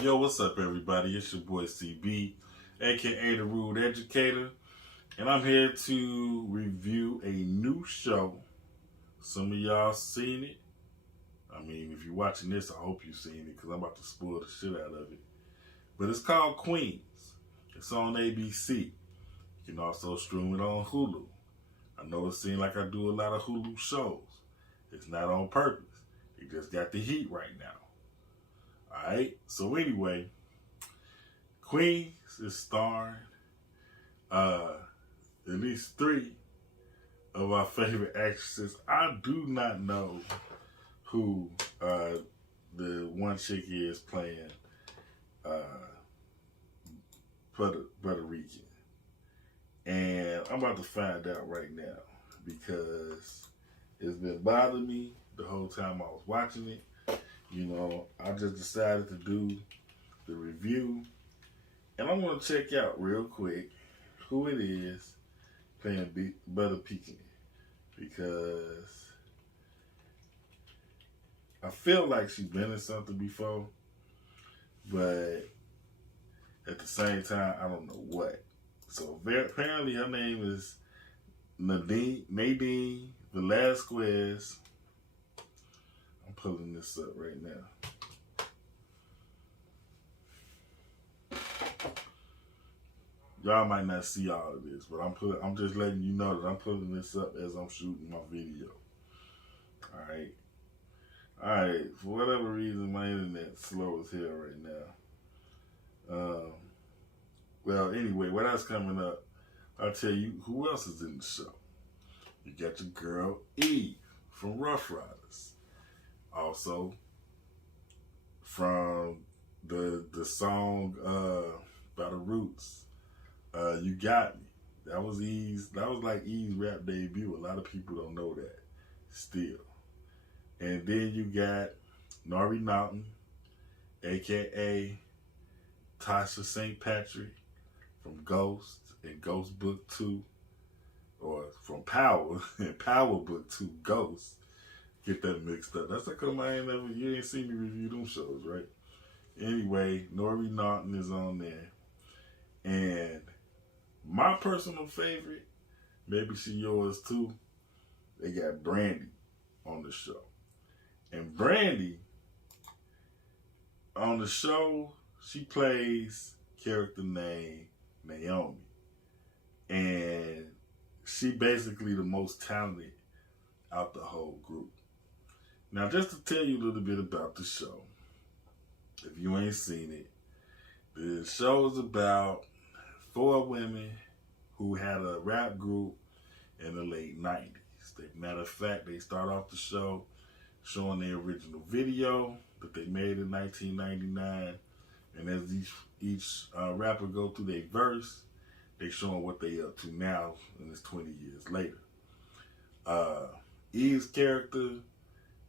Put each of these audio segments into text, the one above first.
Yo, what's up, everybody? It's your boy CB, aka the Rude Educator, and I'm here to review a new show. Some of y'all seen it. I mean, if you're watching this, I hope you've seen it because I'm about to spoil the shit out of it. But it's called Queens. It's on ABC. You can also stream it on Hulu. I know it seems like I do a lot of Hulu shows. It's not on purpose. They just got the heat right now. Alright, so anyway, Queens is starring at least three of our favorite actresses. I do not know who the one chick is playing Puerto Rican. And I'm about to find out right now because it's been bothering me the whole time I was watching it. You know, I just decided to do the review. And I'm going to check out real quick who it is playing Butter Pecan. Because I feel like she's been in something before. But at the same time, I don't know what. So apparently her name is Nadine Velasquez. I'm pulling this up right now. Y'all might not see all of this, but I'm just letting you know that I'm pulling this up as I'm shooting my video. Alright, for whatever reason my internet's slow as hell right now. Well, anyway, what else coming up, I'll tell you who else is in the show. You got your girl Eve from Rough Riders. Also, from the song by the Roots, You Got Me. That was like Eve's rap debut. A lot of people don't know that still. And then you got Nori Naughton, aka Tasha St. Patrick from Ghost and Ghost Book 2, or from Power and Power Book 2 Ghost. Get that mixed up. That's like you ain't seen me review them shows, right? Anyway, Nori Naughton is on there. And my personal favorite, maybe she yours too, they got Brandy on the show. And Brandy, on the show, she plays character named Naomi. And she basically the most talented out the whole group. Now, just to tell you a little bit about the show, if you ain't seen it, the show is about 4 women who had a rap group in the late 90s. Matter of fact, they start off the show showing their original video that they made in 1999. And as each rapper go through their verse, they showing what they up to now, and it's 20 years later. Eve's character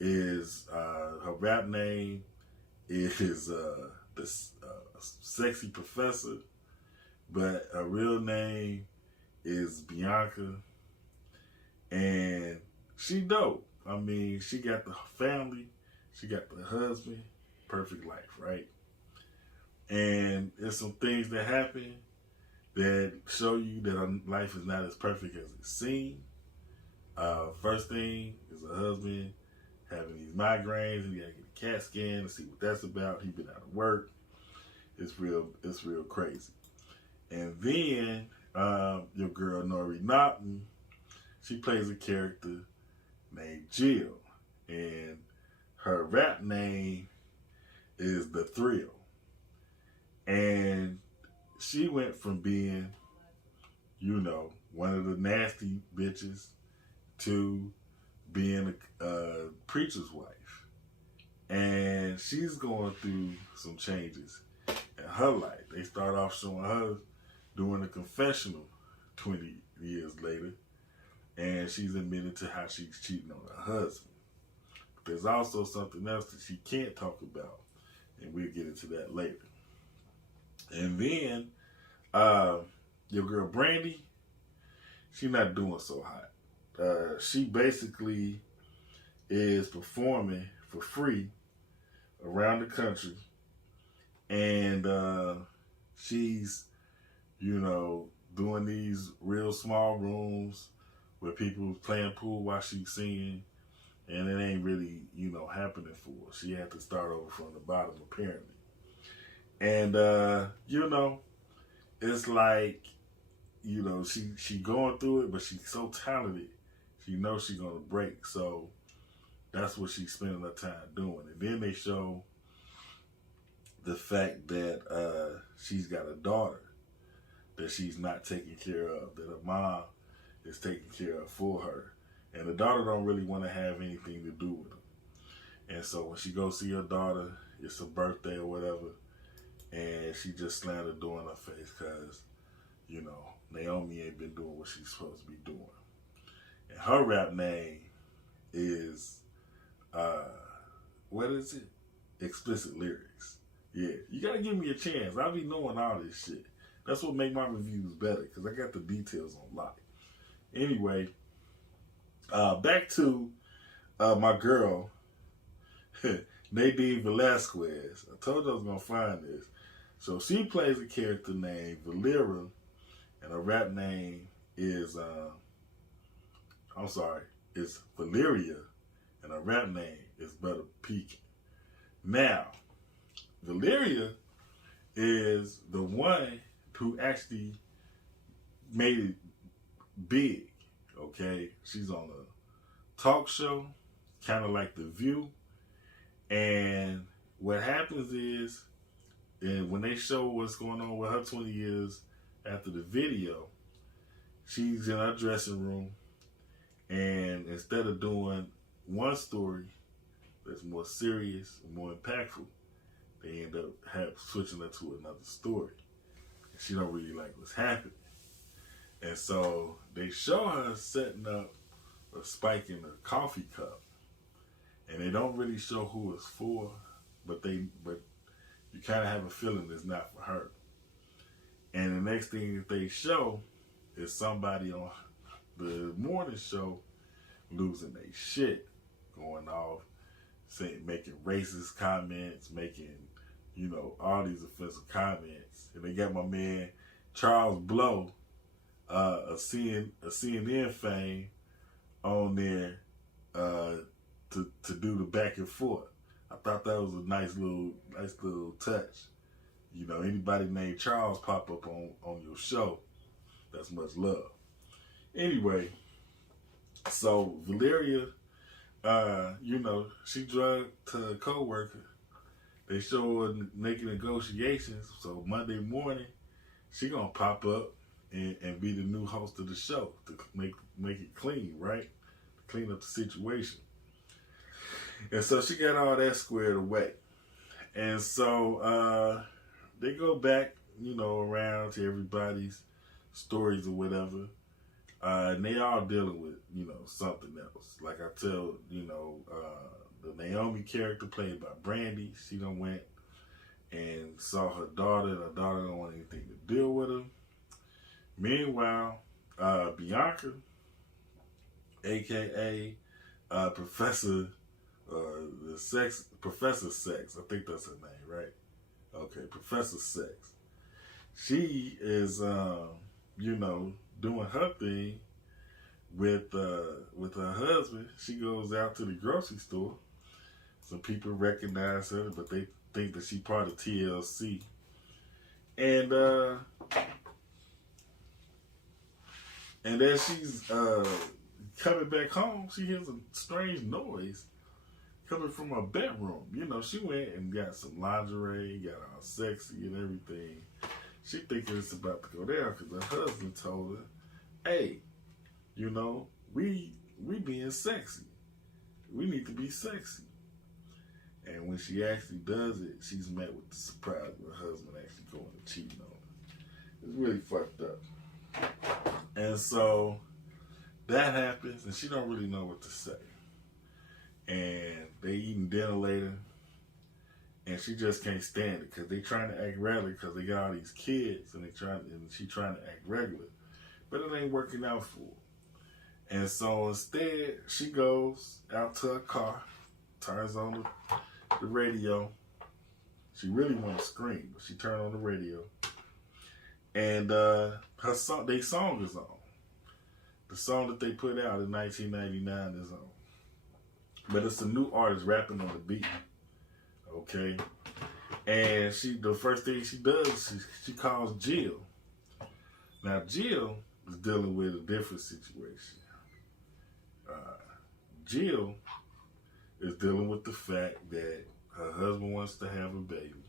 is, her rap name is the Sexy Professor, but her real name is Bianca, and she dope. I mean, she got the family, she got the husband, perfect life, right? And there's some things that happen that show you that her life is not as perfect as it seems. First thing is her husband having these migraines, and you gotta get a CAT scan to see what that's about. He been out of work. It's real crazy. And then your girl Nori Naughton, she plays a character named Jill, and her rap name is The Thrill. And she went from being, one of the nasty bitches to being a preacher's wife. And she's going through some changes in her life. They start off showing her doing a confessional 20 years later, and she's admitted to how she's cheating on her husband. But there's also something else that she can't talk about, and we'll get into that later. And then your girl Brandy, she's not doing so hot. She basically is performing for free around the country And she's, you know, doing these real small rooms where people playing pool while she's singing, and it ain't really, you know, happening for her. She had to start over from the bottom apparently. And you know, it's like, you know, she going through it, but she's so talented. She knows she's gonna break, so that's what she's spending her time doing. And then they show the fact that she's got a daughter that she's not taking care of, that her mom is taking care of for her. And the daughter don't really want to have anything to do with her. And so when she goes see her daughter, it's her birthday or whatever, and she just slammed the door in her face because, you know, Naomi ain't been doing what she's supposed to be doing. And her rap name is, what is it? Explicit Lyrics. Yeah, you gotta give me a chance. I be knowing all this shit. That's what make my reviews better, because I got the details on lock. Anyway, back to my girl, Nadine Velasquez. I told you I was going to find this. So she plays a character named Valera, and her rap name is, it's Valeria, and her rap name is Butter Pecan. Now, Valeria is the one who actually made it big, okay? She's on a talk show, kind of like The View, and what happens is, and when they show what's going on with her 20 years after the video, she's in her dressing room, and instead of doing one story that's more serious and more impactful, they end up switching her to another story. And she don't really like what's happening. And so they show her setting up a spike in a coffee cup. And they don't really show who it's for, but you kind of have a feeling it's not for her. And the next thing that they show is somebody on the morning show losing their shit, going off, making racist comments, making, you know, all these offensive comments. And they got my man Charles Blow, a CNN fame, on there to do the back and forth. I thought that was a nice little touch. You know, anybody named Charles pop up on your show, that's much love. Anyway, so Valeria, you know, she drugged to a co-worker. They show her making negotiations. So Monday morning, she gonna pop up and be the new host of the show to make it clean, right? Clean up the situation. And so she got all that squared away. And so they go back, you know, around to everybody's stories or whatever. And they all dealing with, you know, something else. Like I tell, you know, the Naomi character played by Brandy, she done went and saw her daughter, and her daughter don't want anything to deal with her. Meanwhile, Bianca, aka Professor Professor Sex, I think that's her name, right? Okay, Professor Sex. She is, you know, doing her thing with her husband. She goes out to the grocery store. Some people recognize her, but they think that she's part of TLC. And as she's coming back home, she hears a strange noise coming from her bedroom. You know, she went and got some lingerie, got all sexy and everything. She thinking it's about to go down because her husband told her, hey, you know, we being sexy. We need to be sexy. And when she actually does it, she's met with the surprise of her husband actually going and cheating on her. It's really fucked up. And so that happens, and she don't really know what to say. And they eating dinner later, and she just can't stand it because they trying to act regular because they got all these kids, and she trying to act regular, but it ain't working out for her. And so instead, she goes out to her car, turns on the radio, She really want to scream, but she turned on the radio, and their song is on. The song that they put out in 1999 is on, but it's a new artist rapping on the beat. Okay, and the first thing she does, she calls Jill. Now Jill is dealing with a different situation. Jill is dealing with the fact that her husband wants to have a baby,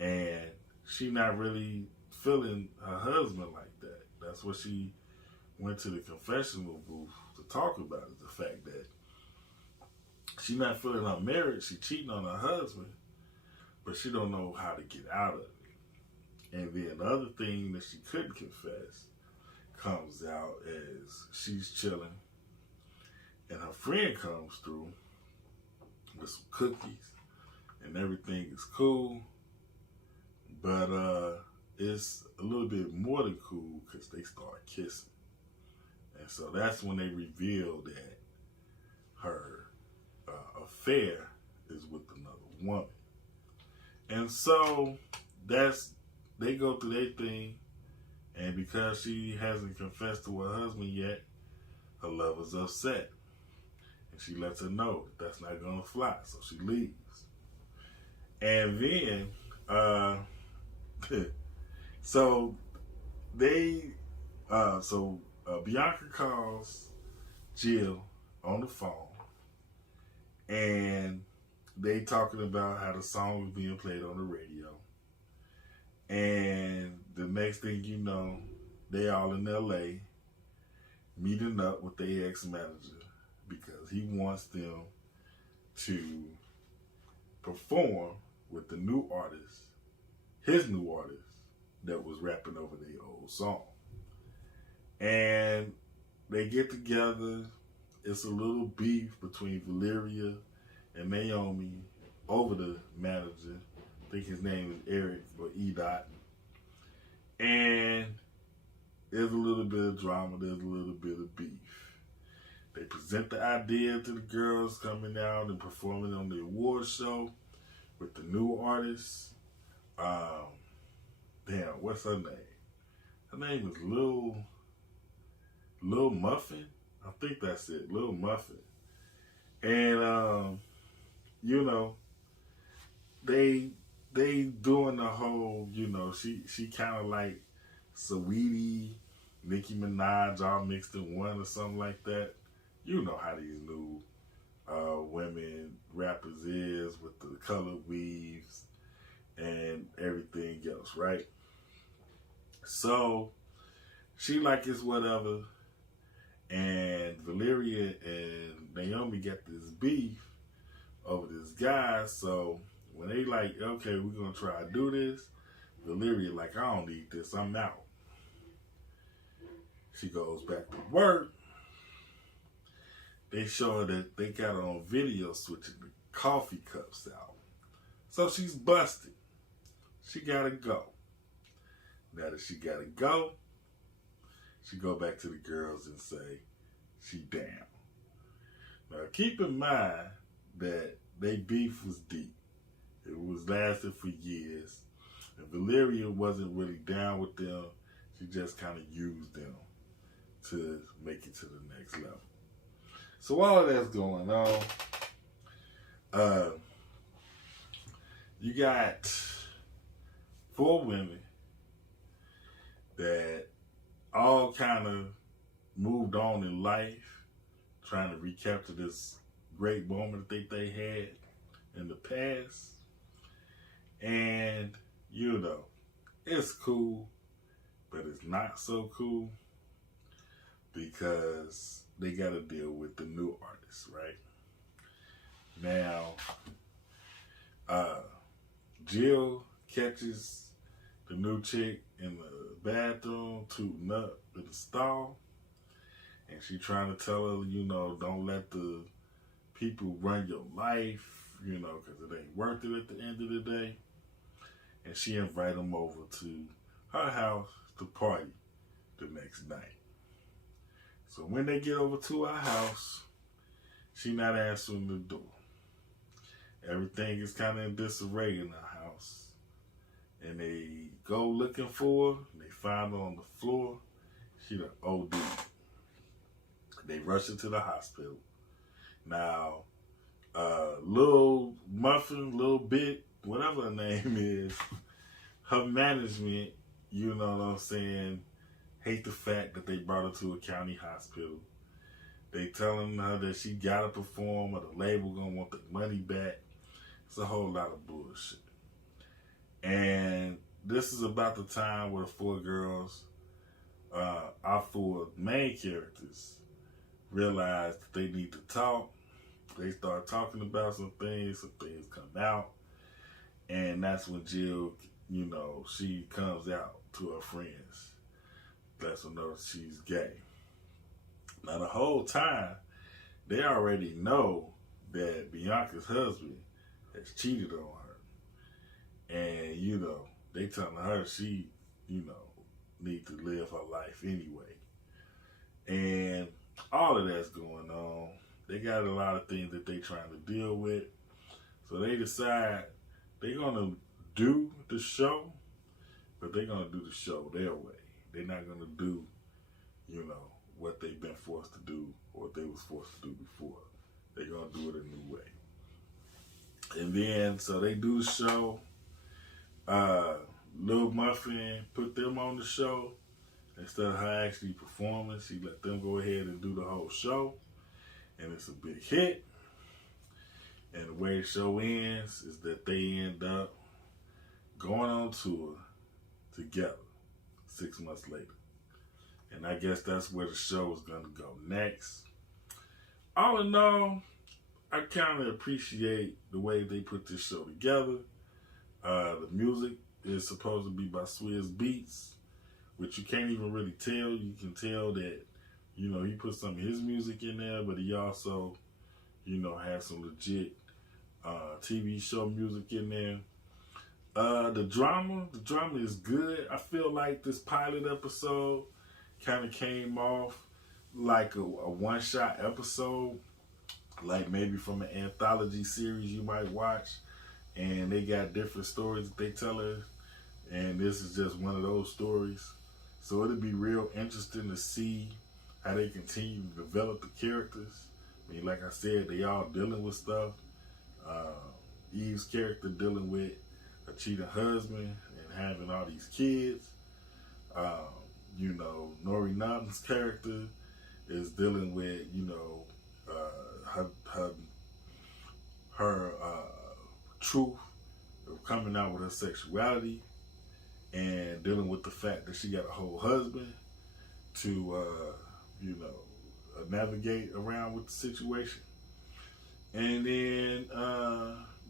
and she not really feeling her husband like that. That's what she went to the confessional booth to talk about, is the fact that she not feeling her marriage. She cheating on her husband, but she don't know how to get out of it. And then the other thing that she couldn't confess comes out as she's chilling, and her friend comes through with some cookies, and everything is cool, but it's a little bit more than cool because they start kissing. And so that's when they reveal that her affair is with another woman. And so they go through their thing, and because she hasn't confessed to her husband yet, her lover's upset. And she lets her know that that's not going to fly, so she leaves. And then, Bianca calls Jill on the phone, and they talking about how the song was being played on the radio. And the next thing you know, they all in LA meeting up with their ex-manager because he wants them to perform with the new artist, his new artist, that was rapping over their old song. And they get together. It's a little beef between Valeria and Naomi over the manager. I think his name is Eric or E-Dot. And there's a little bit of drama. There's a little bit of beef. They present the idea to the girls coming out and performing on the award show with the new artist. What's her name? Her name is Lil Muffin. I think that's it, Lil Muffin. And they doing the whole, she kind of like Saweetie, Nicki Minaj all mixed in one or something like that. You know how these new women rappers is with the colored weaves and everything else, right? So she like it's whatever, and Valeria and Naomi got this beef over this guy. So when they like, okay, we're gonna try to do this, Valeria like, I don't need this, I'm out. She goes back to work. They show her that they got her on video switching the coffee cups out. So she's busted. She gotta go. Now that she gotta go, she go back to the girls and say she down. Now keep in mind that they beef was deep. It was lasted for years. And Valeria wasn't really down with them. She just kind of used them to make it to the next level. So all of that's going on. You got 4 women that all kind of moved on in life, trying to recapture this great moment that they had in the past. And, it's cool, but it's not so cool because they got to deal with the new artists, right? Now, Jill catches the new chick in the bathroom tooting up in the stall, and she trying to tell her, don't let the people run your life, because it ain't worth it at the end of the day. And she invite them over to her house to party the next night. So when they get over to her house, she not answering the door. Everything is kind of in disarray in the house. And they go looking for her. They find her on the floor. She done OD. They rush her to the hospital. Now, Little Muffin, Little Bit, whatever her name is, her management, you know what I'm saying, hate the fact that they brought her to a county hospital. They telling her that she gotta perform or the label gonna want the money back. It's a whole lot of bullshit. And this is about the time where the four girls, our four main characters, realize that they need to talk. They start talking about some things come out. And that's when Jill, you know, she comes out to her friends. Lets them know she's gay. Now the whole time, they already know that Bianca's husband has cheated on her. And, you know, they telling her she, you know, need to live her life anyway. And all of that's going on. They got a lot of things that they trying to deal with. So they decide they're going to do the show, but they're going to do the show their way. They're not going to do, you know, what they've been forced to do or what they was forced to do before. They're going to do it a new way. And then, so they do the show. Lil Muffin put them on the show. Instead of her actually performing, she let them go ahead and do the whole show. And it's a big hit. And the way the show ends is that they end up going on tour together 6 months later. And I guess that's where the show is going to go next. All in all, I kind of appreciate the way they put this show together. The music is supposed to be by Swizz Beats, which you can't even really tell. You can tell that, you know, he put some of his music in there, but he also, you know, has some legit TV show music in there. The drama is good. I feel like this pilot episode kind of came off like a one-shot episode, like maybe from an anthology series you might watch, and they got different stories that they tell us, and this is just one of those stories. So it'll be real interesting to see how they continue to develop the characters. I mean, like I said, they all dealing with stuff. Eve's character dealing with a cheating husband and having all these kids. You know, Nori Nutten's character is dealing with, you know, her truth of coming out with her sexuality and dealing with the fact that she got a whole husband to, you know, navigate around with the situation. And then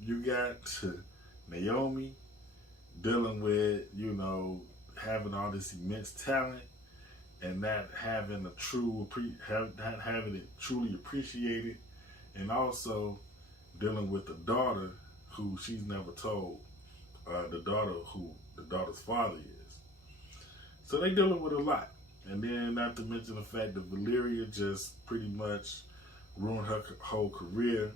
you got Naomi dealing with, you know, having all this immense talent and not having having it truly appreciated, and also dealing with the daughter who she's never told the daughter's father is. So they dealing with a lot. And then not to mention the fact that Valeria just pretty much ruined her whole career,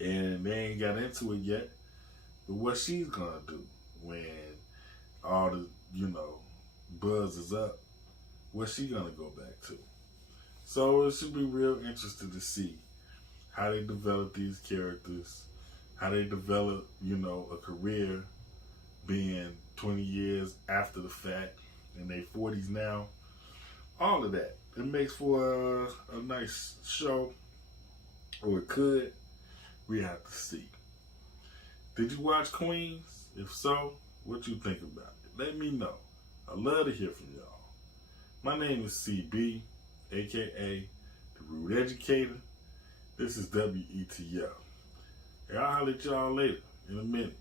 and they ain't got into it yet. But what she's gonna do when all the, you know, buzz is up, what's she gonna go back to? So it should be real interesting to see how they develop these characters, how they develop, you know, a career being 20 years after the fact, in their 40s now. All of that. It makes for a nice show, or it could. We have to see. Did you watch Queens? If so, what you think about it? Let me know. I love to hear from y'all. My name is CB, aka the Rude Educator. This is WETF. And I'll holler at y'all later in a minute.